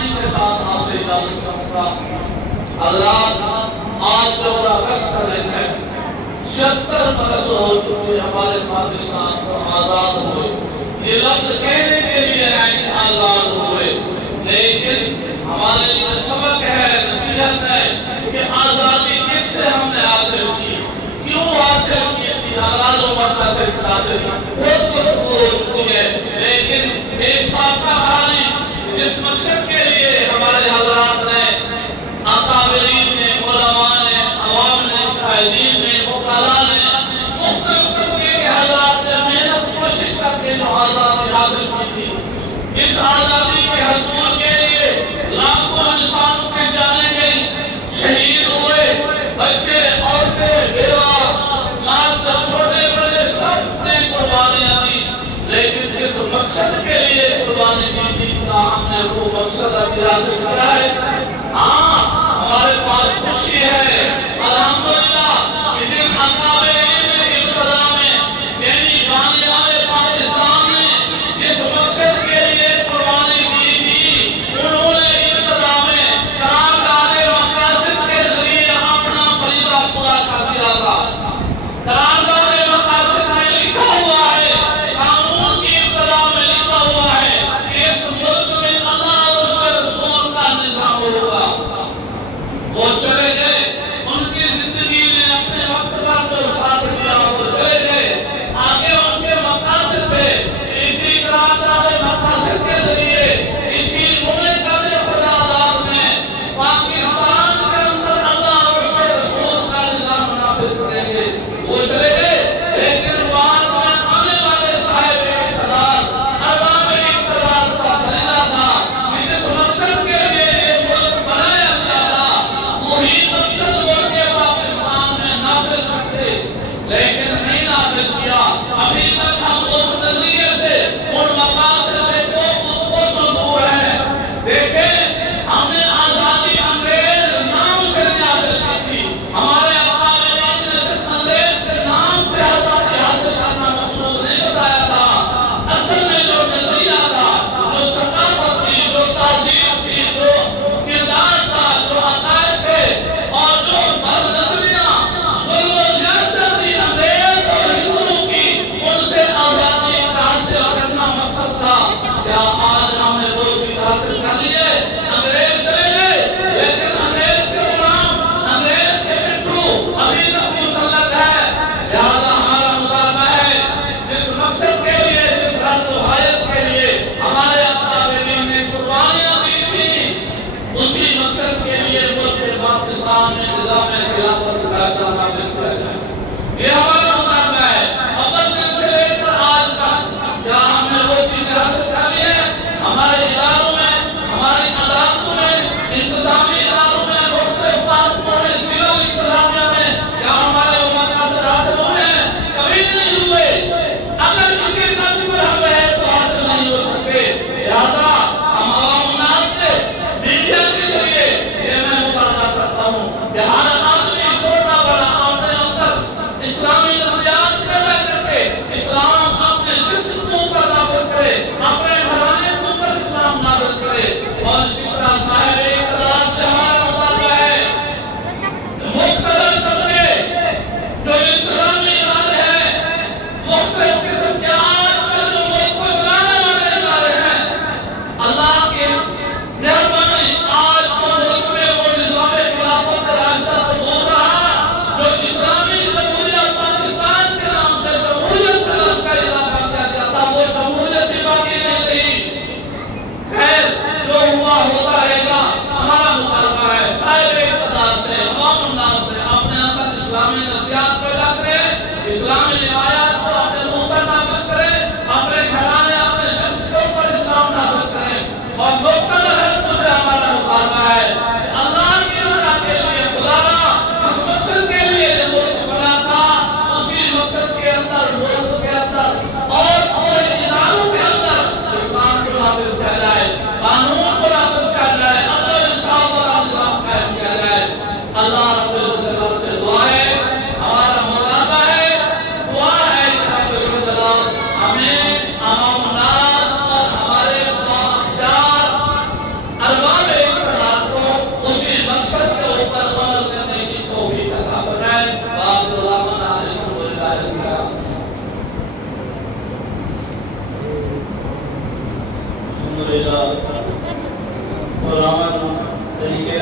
مہربانی کے ساتھ آپ سے اجازت چاہوں گا۔ حضرات آج 14 اگست کا دن ہے، 76 برس ہو چکے ہمارے پاکستان کو آزاد ہوئے۔ یہ لفظ کہنے کے لیے ہیں آزاد ہوئے، لیکن ہمارے لیے سبق ہے، نصیحت ہے کہ آزادی کس سے ہم نے حاصل کی، کیوں حاصل کی تھی، حلال و مقاصد حاصل ہوتی ہے، لیکن ایک سابقہ کہانی جس مقصد کے لیے ہمارے حضرات نے، اکابرین نے، علماء نے، عوام نے، قائدین نے، وکلاء نے، مختلف طبقے کے حضرات نے محنت کوشش کر کے جو آزادی حاصل کی تھی، اس آزادی کے حصول کے لیے لاکھوں انسانوں کے جانے گئی، شہید ہوئے، بچے، عورتیں، بیوہ، مرد، چھوٹے بڑے سب نے قربانیاں دی، لیکن جس مقصد کے لیے قربانی دی تھی ہم نے وہ مقصد ابھی حاصل کیا ہے؟ ہاں، ہمارے پاس خوشی ہے الحمدللہ کہ جن اکابرین نے ابتدا میں یعنی بانیان پاکستان نے جس مقصد کے لیے قربانی دی تھی، انہوں نے ابتدا میں قرارداد مقاصد کے ذریعے اپنا فریضہ پورا کر دیا تھا۔ قرارداد مقاصد میں لکھا ہوا ہے، قانون کی ابتدا میں لکھا ہوا ہے کہ اس ملک میں اللہ اور اس کے رسول کا نظام ہوگا۔ وہ چلے گئے، ان کی زندگی نے اپنے وقت پر جو ساتھ دیا وہ چلے گئے، آگے ان کے مقاصد پہ اسی قرارداد مقاصد کے ذریعے اسی مملکت خداداد میں پاکستان کے اندر اللہ اور اس کے رسول کا نظام نافذ کریں گے۔ وہ چلے گئے، لیکن بعد میں آنے والے صاحب اقتدار، ارباب اقتدار کا فریضہ تھا کہ جس مقصد کے لیے یہ ملک بنایا گیا تھا وہی مقصد وہ کے پاکستان میں نافذ کرتے، لیکن نہیں نافذ کیا۔ ابھی تک ہم اس نظریے سے ان مقاصد سے کوسوں دور ہیں۔ دیکھیں، ہم نے آزادی انگریز نام سے نہیں حاصل کی تھی، ہمارے اکابرین نے صرف انگریز کے نام سے آزادی حاصل کرنا مقصود نہیں بتایا تھا۔ اصل میں جو نظریہ تھا، جو ثقافت تھی، جو تہذیب تھی، جو کردار تھا، جو عقائد تھے اور جو نظریہ ظلم و زیادتی تھی انگریز اور ہندوؤں کی، ان سے آزادی کا حاصل کرنا مقصد تھا۔ کیا آج ہم نے وہ چیز حاصل کر لی ہے؟ انگریز چلے گئے، لیکن انگریز کے غلام، انگریز کے پٹھو ابھی تک مسلط ہے۔ لہذا ہمارا مطالبہ ہے جس مقصد کے لیے، جس غرض و غایت کے لیے ہمارے اکابرین نے قربانیاں دی تھی، اسی مقصد کے لیے ملک پاکستان میں نظام خلافت کا فیصلہ نافذ کیا جائے۔ یہ ہمارا مطالبہ ہے۔ اول دن سے لے کر آج تک کیا ہم نے وہ چیزیں حاصل کر لی ہیں؟ ہمارے اداروں میں، ہماری عدالتوں میں، انتظامی اداروں میں، مختلف پارٹیوں میں، سول انتظامیہ میں کیا ہمارے وہ مقاصد حاصل ہوئے ہیں؟ کبھی نہیں ہوئے۔ اگر کسی طرح پر ہم رہے تو حاصل نہیں ہو سکتے۔ لہذا ہم عوام الناس سے میڈیا کے ذریعے یہ میں مطالبہ کرتا ہوں کہ ہر آدمی چھوٹا بڑا اپنے اندر اسلامی نظریات پیدا کر کے اسلام اپنے جسم کو اوپر نافذ کرے، اپنے گھرانے کو اوپر اسلام نافذ کرے۔ اور اسی طرح صاحب اقتدار سے ہمارا مطالبہ ہے مختلف طبقے جو انتظامی ادارے ہیں، مختلف قسم کے آج کل جو ملک کو چلانے والے ادارے ہیں، اللہ کی مہربانی آج تو ملک میں وہ نظام خلافت کا راستہ تو بول رہا جو اسلامی جمہوریت پاکستان کے نام سے جمہوریت کا لفظ کا اضافہ کیا گیا تھا، وہ جمہوریت بھی باقی نہیں رہی۔ خیر، جو ہوا ہوتا رہے گا۔ ہمارا مطالبہ ہے صاحب اقتدار سے، عوام الناس سے اپنے اندر اسلامی نظریات پیدا کریں، اسلامی روایات کو اپنے منہ پر نافذ کریں، اپنے گھرانے، اپنے جسم کے اوپر اسلام نافذ کریں۔ اور مختلف حلقوں سے ہمارا مطالبہ ہے کہ اللہ کی رضا کے لیے خدا جس مقصد کے لیے یہ ملک بنا تھا، اسی مقصد کے اندر، ملک کے اندر اور اپنے اداروں کے اندر اسلام کو نافذ کیا جائے، قانون کو نافذ کیا جائے، عدل و انصاف والا نظام قائم کیا جائے۔ اللہ رب العزت الحمدللہ قرآن طریقے